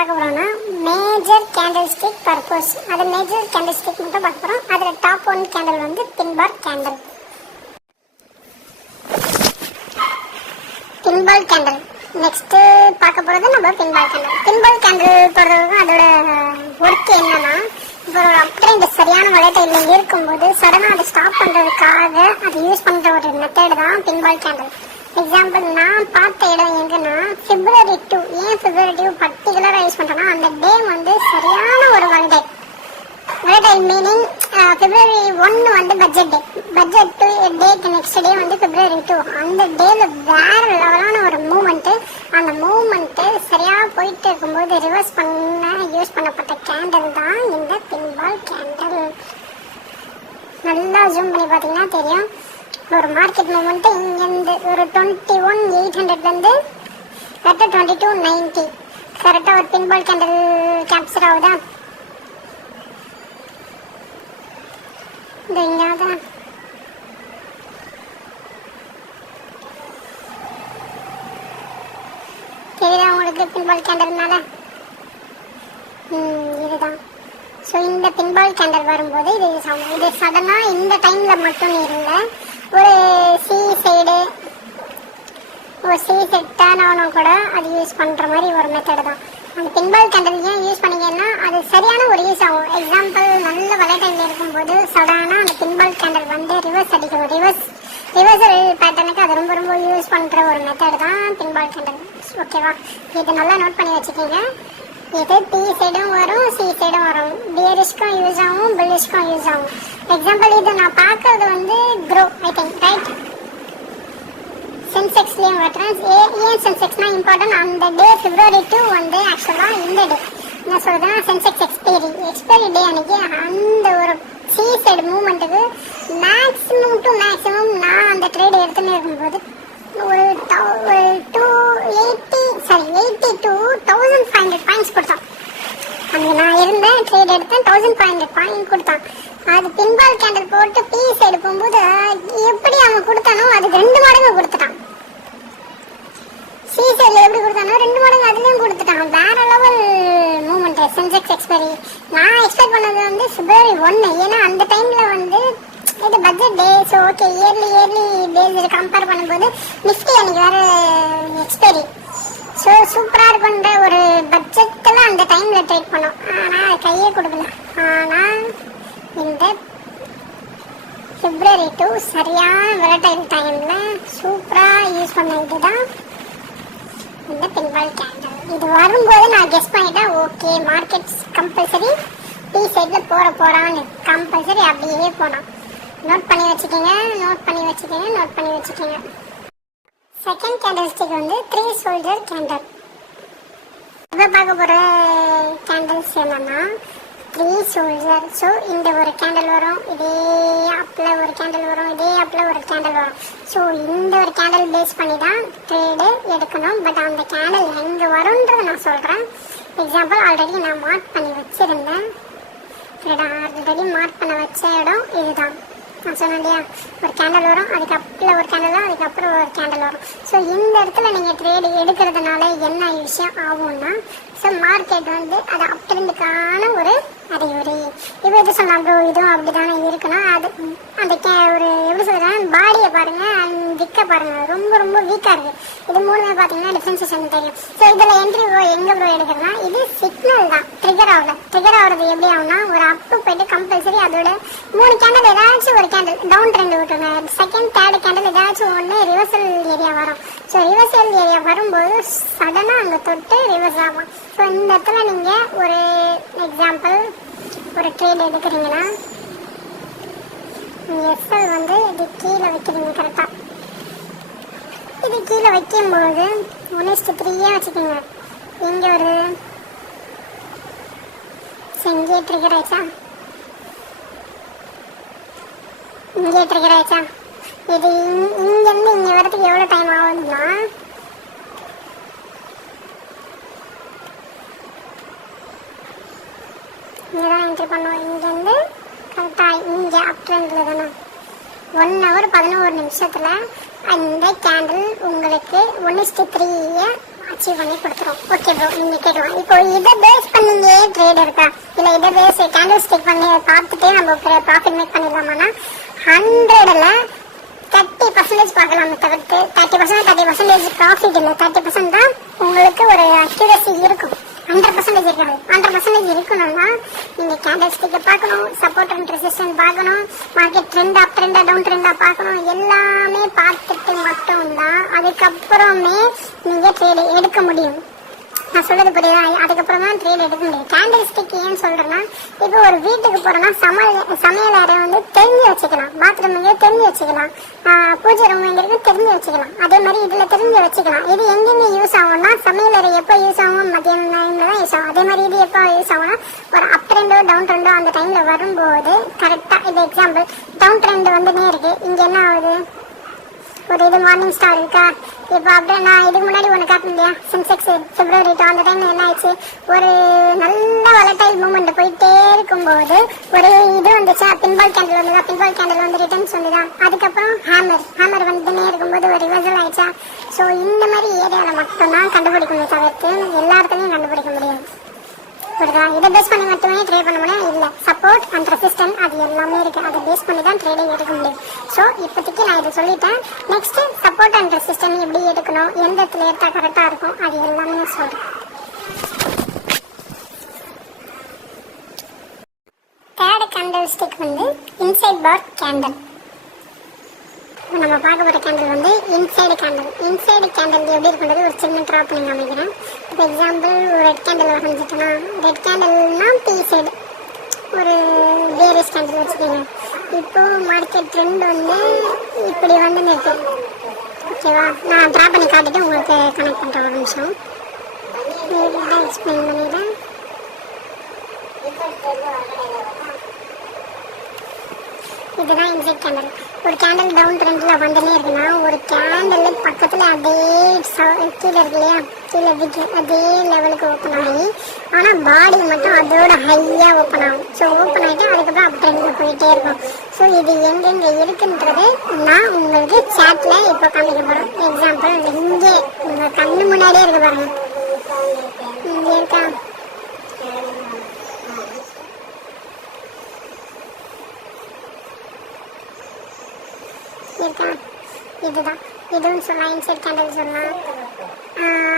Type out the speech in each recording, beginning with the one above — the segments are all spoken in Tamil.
பார்க்க போகிறோம்னா மேஜர் கேண்டில் ஸ்டிக் பர்பஸ். அது மேஜர் கேண்டில் ஸ்டிக் மட்டும் பார்க்க போகிறோம். அதில் டாப் ஒன் கேண்டில் வந்து pinball candle. Pinball candle next பார்க்க போகிறது நம்ம பின்பால் கேண்டில். பின்பால் கேண்டில் போடுறதுக்கு அதோட ஒர்க் என்னன்னா, இப்போ ஒரு அப்ட்ரெண்ட் சரியான வலைட்டையில் இருக்கும்போது சடனாக அதை ஸ்டாப் பண்ணுறதுக்காக அது யூஸ் பண்ணுற ஒரு மெத்தட் தான் பின்பால் கேண்டில். எக்ஸாம்பிள் நான் பார்த்த இடம் எங்கன்னா February 2. ஏன் February 2 பர்டிகுலராக யூஸ் பண்ணுறேன்னா, அந்த டே வந்து சரியான ஒரு வலைட்டை மீனிங் February 1 வந்து பட்ஜெட் டேக்கு நெக்ஸ்ட் டே வந்து February 2. அந்த டேல வேற லெவலான ஒரு மூமெண்ட்டு. அந்த மூமெண்ட்டு சரியாக போயிட்டு இருக்கும்போது ரிவர்ஸ் பண்ண யூஸ் பண்ணப்பட்ட கேண்டில் தான் இந்த பின்பால் கேண்டில். நல்லா ஜூம் பண்ணி பார்த்தீங்கன்னா தெரியும். ஒரு மார்க்கெட் மூமெண்ட்டு இங்கேருந்து ஒரு 21,800 கரெக்டாக 22,90 கரெக்டாக ஒரு பின்பால் கேண்டில் கேப்சர் ஆகுதா? இந்த இங்கே தான் தெரியுதா உங்களுக்கு பின்பால் கேண்டில்னால? இதுதான். ஸோ இந்த பின்பால் கேண்டில் வரும்போது இது யூஸ் ஆகும். இது சடனாக இந்த டைமில் மட்டும் இல்லை, ஒரு சி செட் டர்ன் ஆகணும் கூட அது யூஸ் பண்ணுற மாதிரி ஒரு மெத்தட் தான். அந்த பின்பால் கேண்டில் ஏன் யூஸ் பண்ணிங்கன்னா அது சரியான ஒரு யூஸ் ஆகும். எக்ஸாம்பிள் நல்ல வலைட்டைமில் இருக்கும்போது சடனாக அந்த பின்பால் கேண்டில் வந்து ரிவர்ஸ் அடிக்கணும். ரிவர்சல் பேட்டர்னுக்கு அது ரொம்ப ரொம்ப யூஸ் பண்ணுற ஒரு மெத்தட் தான் பின்பால் கேண்டில். ஓகேவா? இது நல்லா நோட் பண்ணி வச்சுக்கோங்க. இது பி சைடும் வரும், சி சைடும் வரும். பியரிஷ்க்கும் யூஸ் ஆகும், புல்லிஷ்க்கும் யூஸ் ஆகும். எக்ஸாம்பிள் இது நான் பார்க்கறது வந்து க்ரோ ஐ திங்க் ரைட். சென்செக்ஸ்லேயும் வரேன். ஏன் சென்செக்ஸ்னா இம்பார்ட்டன்ட், அந்த டே February 2 வந்து ஆக்சுவலாக இந்த டே என்ன சொல்றதுன்னா சென்செக்ஸ் எக்ஸ்பைரி டே அன்னைக்கு அந்த ஒரு சி சைடு மூவ்மெண்ட்டுக்கு மேக்ஸிமம் டு மேக்ஸிமம் நான் அந்த ட்ரேட் எடுத்துன்னு இருக்கும்போது ஒரு 82,500 பாயிண்ட்ஸ் கொடுத்தான். அங்கே நான் இருந்தேன், ட்ரேட் எடுத்தேன், 1500 பாயிண்ட் கொடுத்தான். அது பின்பால் கேண்டில் போட்டு பி சைடு போகும்போது எப்படி அவன் கொடுத்தானோ அதுக்கு 2 மடங்கு கொடுத்துட்டான். சி சைடில் எப்படி கொடுத்தானோ 2 மடங்கு அதுலேயும் கொடுத்துட்டான். வேற லெவல் மூமெண்ட் சென்செக்ஸ் எக்ஸ்பைரி. நான் எக்ஸ்பெக்ட் பண்ணது வந்து February 1. ஏன்னா அந்த டைமில் வந்து இது budget day. So okay, early days compare பண்ணும்போது நிஃப்டி அன்னைக்கு வேறு எக்ஸ்பைரி. ஸோ சூப்பராக இருக்குன்ற ஒரு பட்ஜெட்டில் அந்த டைமில் ட்ரேட் பண்ணோம். ஆனால் கையே கொடுக்கல. ஆனால் இந்த February 2 சரியான வெலடைல் டைமில் சூப்பராக யூஸ் பண்ண இதுதான் இந்த பின்பால் கேண்டில். இது வரும்போது நான் கெஸ் பண்ணிட்டேன், ஓகே மார்க்கெட்ஸ் கம்பல்சரி பி சைடில் போகிறான்னு கம்பல்சரி அப்படியே போனோம். நோட் பண்ணி வச்சுக்கோங்க. செகண்ட் கேண்டில் ஸ்டிக் வந்து 3 ஷோல்டர் கேண்டில். இப்போ பார்க்க போகிற கேண்டில்ஸ் என்னன்னா 3 ஷோல்டர். ஸோ இந்த ஒரு கேண்டில் வரும், இதே அப்பில் ஒரு கேண்டில் வரும், இதே அப்பில் ஒரு கேண்டில் வரும். ஸோ இந்த ஒரு கேண்டில் பேஸ் பண்ணி தான் ட்ரேடு எடுக்கணும். பட் அந்த கேண்டில் எங்கே வரும்ன்றதை நான் சொல்கிறேன். எக்ஸாம்பிள் ஆல்ரெடி நான் மார்க் பண்ணி வச்சுருந்தேன். ஆல்ரெடி மார்க் பண்ண வச்ச இடம் இதுதான். நான் சொன்னேன் இல்லையா, ஒரு கேண்டில் வரும், அதுக்கு அப்பில் ஒரு கேண்டில் வரும், அதுக்கப்புறம் ஒரு கேண்டில் வரும். ஸோ இந்த இடத்துல நீங்கள் ட்ரேடு எடுக்கிறதுனால என்ன விஷயம் ஆகும்னா, ஸோ மார்க்கெட் வந்து அது அப்ட்ரெண்டுக்கான ஒரு அறிகுறி. இப்போ இது சொன்னால் ப்ரோ இதுவும் அப்படி தானே இருக்குன்னா, அது அந்த ஒரு எப்படி சொல்கிறேன், பாடியை பாருங்கள் அண்ட் விற்க பாருங்கள், ரொம்ப ரொம்ப வீக்காக இருக்குது. இது மூணுமே பார்த்தீங்கன்னா டிஃப்ரென்சேஷன் தெரியும். ஸோ இதில் என்ட்ரி எங்கே ப்ரோ எடுக்கிறதுனா, இது சிக்னல் தான், ட்ரிகர் ஆகுறது எப்படி ஆகும்னா, ஒரு அப்பு போயிட்டு கம்பல்சரி அதோட 3 கேண்டில் ஏதாச்சும் ஒரு கேண்டில் டவுன் ட்ரெண்ட் விட்டுருங்க, செகண்ட் தேர்ட் கேண்டில் ஏதாச்சும் ஒன்று ரிவர்சல் ஏரியா வரும். ஸோ ரிவர்சல் ஏரியா வரும்போது சடனாக அங்கே தொட்டு ரிவர்ஸ் ஆகும். ஸோ இந்த இடத்துல நீங்கள் ஒரு எக்ஸாம்பிள் ஒரு ட்ரேட் எடுக்கிறீங்கன்னா, எஸ்எல் வந்து இது கீழே வைக்கிறீங்க. கரெக்டாக இது கீழே வைக்கும்போது 1:3 வச்சுக்கோங்க. இங்கே ஒரு இங்கே ட்ரிகர் ஆயிடுச்சா, இது இங்கேருந்து இங்கே வரதுக்கு எவ்வளோ டைம் ஆகுதுன்னா, இங்கே தான் என்ட்ரி பண்ணுவோம். இங்கேருந்து கரெக்டாக இங்கே அப் ட்ரெண்டில் தானே 1 hour 11 நிமிஷத்தில் அந்த கேண்டில் உங்களுக்கு 1:3 அச்சீவ் பண்ணி கொடுத்துரும். ஓகே ப்ரோ, நீங்க கேட்கலாம் இப்போ இதை பேஸ் பண்ணீங்க ட்ரேட் இருக்கா இல்ல இதை பேஸ் கேண்டில் ஸ்டிக் பண்ணி பார்த்துட்டு நம்ம ப்ராஃபிட் மேக் பண்ணிடலாமான்னா 100ல 30% பார்க்கலாமே தவிர்த்து 30% ப்ராஃபிட் இல்லை. 30% தான் உங்களுக்கு ஒரு அக்யூரசி இருக்கும். 100% இருக்காது. 100% இருக்கணும்னா நீங்க கேண்டில் ஸ்டிக்கை பார்க்கணும், சப்போர்ட் அண்ட் ரெசிஸ்டன்ஸ் பார்க்கணும், மார்க்கெட் ட்ரெண்டா ட்ரெண்டா டவுன் ட்ரெண்டா பார்க்கணும். எல்லாமே பார்த்துட்டு மட்டும்தான் அதுக்கப்புறமே நீங்க ட்ரேட் எடுக்க முடியும். நான் சொல்றது புரியுதா? அதுக்கப்புறம் தான் ட்ரேட் எடுக்க முடியும். கேண்டில் ஸ்டிக் ஏன் சொல்றேன்னா, இப்போ ஒரு வீட்டுக்கு போறோம்னா சமையல் அறை வந்து தெரிஞ்சு வச்சுக்கலாம், பாத்ரூம் எங்கே தெரிஞ்சு வச்சுக்கலாம், பூஜை ரூம் எங்க இருக்கு தெரிஞ்சு வச்சுக்கலாம். அதே மாதிரி இதுல தெரிஞ்சு வச்சுக்கலாம். இது எங்கெங்க யூஸ் ஆகும்னா சமையல் அறை எப்போ யூஸ் ஆகும், மதியம் டைம்ல தான் யூஸ் ஆகும். அதே மாதிரி இது எப்போ யூஸ் ஆகும்னா ஒரு அப் ட்ரெண்டோ டவுன் ட்ரெண்டோ அந்த டைம்ல வரும்போது கரெக்டா இது எக்ஸாம்பிள் டவுன் ட்ரெண்ட் வந்துனே இருக்கு. இங்க என்ன ஆகுது, ஒரு இது மார்னிங் ஸ்டார் இருக்கா. இப்போ அப்படியே நான் இதுக்கு முன்னாடி ஒன்று காட்டணும் இல்லையா, சென்செக்ஸ் பிப்ரவரி அந்த டைம்ல என்ன ஆயிடுச்சு, ஒரு நல்ல வலட்டைல் மூவ்மெண்ட் போயிட்டே இருக்கும்போது ஒரு இது வந்துச்சா, பின்பால் கேண்டில் வந்துதா, பின்பால் கேண்டில் வந்து ரிட்டர்ன்ஸ் வந்துதா, அதுக்கப்புறம் ஹேமர் வந்துனே இருக்கும்போது ஒரு ரிவர்சல் ஆயிடுச்சா. ஸோ இந்த மாதிரி ஏரியாவில் மட்டும்தான் கண்டுபிடிக்கணும் தவிர்த்து எல்லா இடத்துலையும் கண்டுபிடிக்க முடியாது. புரியுதா? இதை பேஸ் பண்ணி மட்டுமே ட்ரேட் பண்ண முடியும் இல்லை. சப்போர்ட் அண்ட் ரெசிஸ்டன்ஸ் அது எல்லாமே இருக்கு. அதை பேஸ் பண்ணி தான் ட்ரேடிங் எடுக்க முடியும். ஸோ இப்போதைக்கு நான் இதை சொல்லிட்டேன். நெக்ஸ்ட் சப்போர்ட் அண்ட் ரெசிஸ்டன்ஸ் எப்படி எடுக்கணும், எந்த இடத்துல எடுத்தா கரெக்டாக இருக்கும், அது எல்லாமே சொல்றேன். தேர்ட் கேண்டில் ஸ்டிக் வந்து இன்சைட் பார் கேண்டில். நம்ம பார்க்க போகிற கேண்டில் வந்து இன்சைடு கேண்டில். இன்சைடு கேண்டில் எப்படி இருக்குன்றது ஒரு சின்ன ட்ரா பண்ணி காமிக்கிறேன். இப்போ எக்ஸாம்பிள் ஒரு ரெட் கேண்டில் வரைஞ்சிட்டோன்னா, ரெட் கேண்டில்னா பி சைடு ஒரு வேரியஸ் கேண்டில் வச்சுக்கோங்க. இப்போ மார்க்கெட் ட்ரெண்ட் வந்து இப்படி வந்து நிற்கு. ஓகேவா? நான் ட்ரா பண்ணி காட்டிட்டு உங்களுக்கு கனெக்ட் பண்ணுறேன். ஒரு நிமிஷம் எக்ஸ்பிளைன் பண்ணிடுறேன். இதுதான் இன்சைட் கேண்டில். ஒரு கேண்டில் டவுன் ட்ரெண்ட்ல வந்துனே இருக்குன்னா ஒரு கேண்டில் பக்கத்துல அதே கீழே இருக்கு இல்லையா, கீழே விக்கு அதே லெவலுக்கு ஓப்பன் ஆகி ஆனா பாடி மட்டும் அதோட ஹையா ஓப்பன் ஆகும். ஸோ ஓப்பன் ஆகிட்டு அதுக்கப்புறம் அப் ட்ரெண்ட்ல போயிட்டே இருக்கும். ஸோ இது எங்கெங்க இருக்குன்றது நான் உங்களுக்கு சாட்ல இப்போ காமிக்க போறேன். எக்ஸாம்பிள் இங்கே உங்க கண்ணு முன்னாடியே இருக்கு பாருங்க, இங்கே இருக்கா, இருக்கா, இதுதான். இதுவும் சொல்லலாம், இன்சைட் கேண்டில் சொல்லலாம்.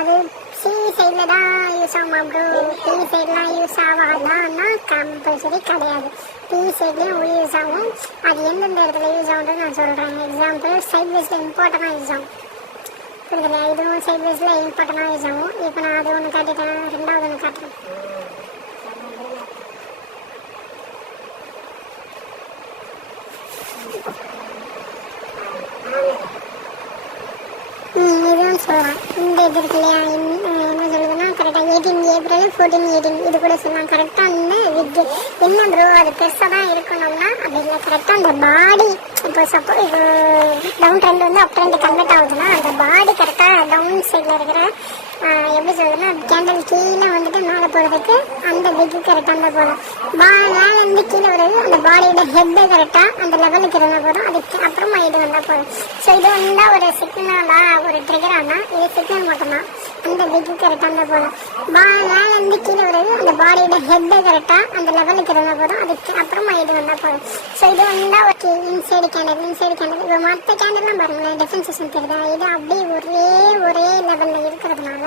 அது சி சைடில் தான் யூஸ் ஆகும். அப்புறம் பி சைட்லாம் யூஸ் ஆகாதான்னா கம்பல்சரி கிடையாது. பி சைட்லேயும் யூஸ் ஆகும். அது எந்தெந்த இடத்துல யூஸ் ஆகுன்றது நான் சொல்கிறேன். எக்ஸாம்பிள் சைட் வேஸில் இம்பார்ட்டனாக யூஸ் ஆகும். புரியுதுல்லையா? இதுவும் சைட் வேஸில் இம்பார்ட்டனாக யூஸ் ஆகும். இப்போ நான் அது ஒன்று காட்டிட்டேன், ரெண்டாவது ஒன்று காட்டுறேன். இதுவும் சொல்லலாம். இந்த இது இருக்கு இல்லையா, என்ன சொல்லுதுன்னா கரெக்டாக 18 ஏப்ரல் 14/18 இது கூட சொல்லலாம். கரெக்டாக இந்த வித்து என்ன ப்ரோ அது பெருசாக தான் இருக்கணும்னா அப்படி இல்லை. கரெக்டாக அந்த பாடி இப்போ சப்போஸ் இப்போ டவுன் ட்ரெண்ட் வந்து அப் ட்ரெண்ட் கன்வெர்ட் ஆகுதுன்னா அந்த பாடி கரெக்டாக டவுன் சைடில் இருக்கிற எப்படி சொல்றதுன்னா கேண்டில் கீழே வந்துட்டு மேலே போகிறதுக்கு அந்த விக்கு கரெக்டாக இருந்தால் போதும். மேலேருந்து கீழே வர்றது அந்த பாடியோட ஹெட்டு கரெக்டாக அந்த லெவலுக்கு இருந்தால் போதும். அதுக்கு அப்புறமா இது வந்தால் போதும். ஸோ இது வந்தால் ஒரு சிக்னலாக ஒரு ட்ரிகர் ஆனால் இது சிக்னல் மட்டும்தான். அந்த விக்கு கரெக்டாக இருந்தால் போதும். மேலேருந்து கீழே வர்றது அந்த பாடியோட ஹெட்டு கரெக்டாக அந்த லெவலுக்கு இருந்தால் போதும். அதுக்கு அப்புறமா இது வந்தால் போதும். ஸோ இது வந்தால் ஒரு இன்சைடு கேண்டில் இப்போ மற்ற கேண்டில்லாம் பாருங்களேன், டிஃபரன்சேஷன் தெரியுதா? இது அப்படியே ஒரே லெவலில் இருக்கிறதுனால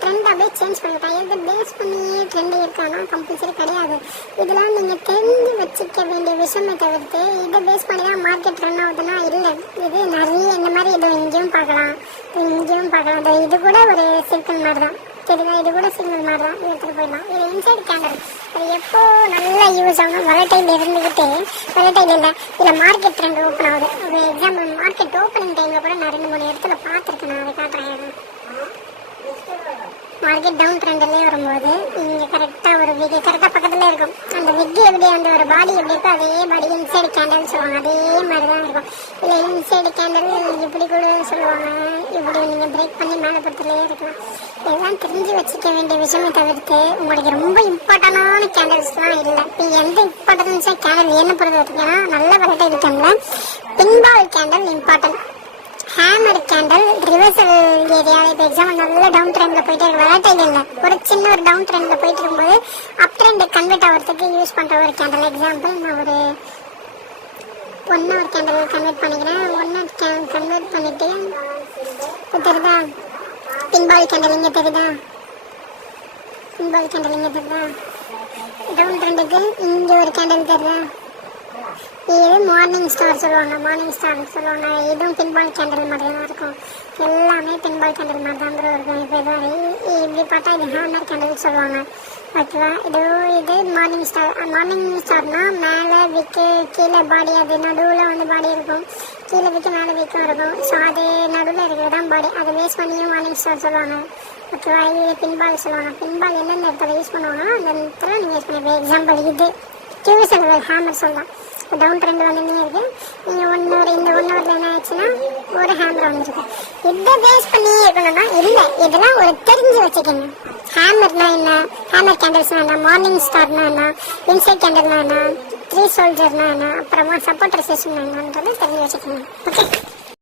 ட்ரெண்ட் அப்படியே சேஞ்ச் பண்ணிட்டாங்க. இதை பேஸ் பண்ணியே ட்ரெண்ட் இருக்கானா கம்பல்சரி கிடையாது. இதெல்லாம் நீங்கள் தெரிஞ்சு வச்சுக்க வேண்டிய விஷயமே தவிர்த்து இதை பேஸ் பண்ணி தான் மார்க்கெட் ரன் ஆகுதுன்னா இல்லை. இது நிறைய இந்த மாதிரி இது இங்கேயும் பார்க்கலாம், இங்கேயும் பார்க்கலாம். இது கூட ஒரு சிக்கல் மாதிரி தான் தெரியுதா? இது கூட சிக்னல் மாதிரி தான் எடுத்துகிட்டு போயிடலாம். இது இன்சைட் கேண்டில் அது எப்போ நல்லா யூஸ் ஆகணும், வலட்டைல் இருந்துக்கிட்டு வலட்டைல் இல்லை இல்லை மார்க்கெட் ட்ரெண்ட் ஓப்பன் ஆகுது. ஒரு எக்ஸாம்பிள் மார்க்கெட் ஓப்பனிங் டைமில் கூட நான் 2-3 இடத்துல பார்த்துருக்கேன். நான் அதை காட்டுறேன். மார்க்கெட் டவுன் ட்ரெண்ட்லேயே வரும்போது இங்கே கரெக்டாக ஒரு விக்கு கரெக்டாக பக்கத்தில் இருக்கும். அந்த விக்கு எப்படி அந்த ஒரு பாடி எப்படி இருக்கோ அதே பாடி இன்சைடு கேண்டில் சொல்லுவாங்க. அதே மாதிரி தான் இருக்கும். இல்லை இன்சைடு கேண்டில் இப்படி கூட சொல்லுவாங்க. இப்படி நீங்கள் பிரேக் பண்ணி மேலே படுத்துலேயே இருக்கலாம். இதெல்லாம் தெரிஞ்சு வச்சுக்க வேண்டிய விஷயமே தவிர்த்து உங்களுக்கு ரொம்ப இம்பார்ட்டண்டான கேண்டில்ஸ்லாம் இல்லை. இப்போ எந்த இம்பார்ட்டன்ஸாக கேண்டில் என்ன பொறுத்த வரைக்கும் நல்ல வரைக்கும் டைமில் pin bar candle important. Hammer candle reversal area இப்போ எக்ஸாம்பிள் நல்ல டவுன் ட்ரெண்டில் போயிட்டு இருக்கு, விளையாட்டையில் இல்லை, ஒரு சின்ன ஒரு டவுன் ட்ரெண்டில் போயிட்டு இருக்கும்போது அப் ட்ரெண்ட் கன்வெர்ட் ஆகிறதுக்கு யூஸ் பண்ணுற ஒரு கேண்டல். எக்ஸாம்பிள் நான் ஒரு கேண்டல் கன்வெர்ட் பண்ணிக்கிறேன். கன்வெர்ட் பண்ணிட்டு இப்போ தெரியுதா பின்பால் கேண்டல் இங்கே தெரியுதா, பின்பால் கேண்டல் இங்கே தெரியுதா, டவுன் ட்ரெண்டுக்கு இங்கே ஒரு கேண்டல் தெரியுதா, இது மார்னிங் ஸ்டார் சொல்லுவாங்க. இதுவும் பின்பால் கேண்டல் மாதிரி தான் இருக்கும். எல்லாமே பின்பால் கேண்டல் மாதிரி தான் இருக்கும். இப்போ இப்படி பார்த்தா இது ஹேமர் கேண்டல் சொல்லுவாங்க. ஓகேவா, இது மார்னிங் ஸ்டார்னா மேலே விக்கு கீழே பாடி, அது நடுவில் வந்து பாடி இருக்கும், கீழே விக்கு மேலே விக்கும் இருக்கும். ஸோ அது நடுவில் இருக்கிறது தான் பாடி, அதை வேஸ்ட் பண்ணியும் மார்னிங் ஸ்டார் சொல்லுவாங்க. ஓகேவா, இது பின்பால் சொல்லுவாங்க. பின்பால் எந்தெந்த இடத்துல யூஸ் பண்ணுவாங்கன்னா அந்த இடத்துல நீங்கள் யூஸ் பண்ணிப்போம். எக்ஸாம்பிள் இது கியூஎஸ்எல் ஹேமர் சொல்லலாம். டவுன் ட்ரெண்ட் வந்துன்னே இருக்கு. நீங்கள் இந்த 1 ஹவரில் என்ன ஆச்சுன்னா ஒரு ஹேமர் வந்துருக்கு. இதை பேஸ் பண்ணி இருக்கணும்னா இல்லை, இதெல்லாம் ஒரு தெரிஞ்சு வச்சுக்கோங்க. ஹேமர்னா என்ன, ஹேமர் கேண்டல்ஸ்னா என்ன, மார்னிங் ஸ்டார்னா என்ன, இன்சைட் கேண்டல்னா என்ன, 3 சோல்ஜர்னா என்ன, அப்புறமா சப்போர்ட் ரெசிஸ்டன்ஸ் என்னன்றது தெரிஞ்சு வச்சுக்கோங்க. ஓகே.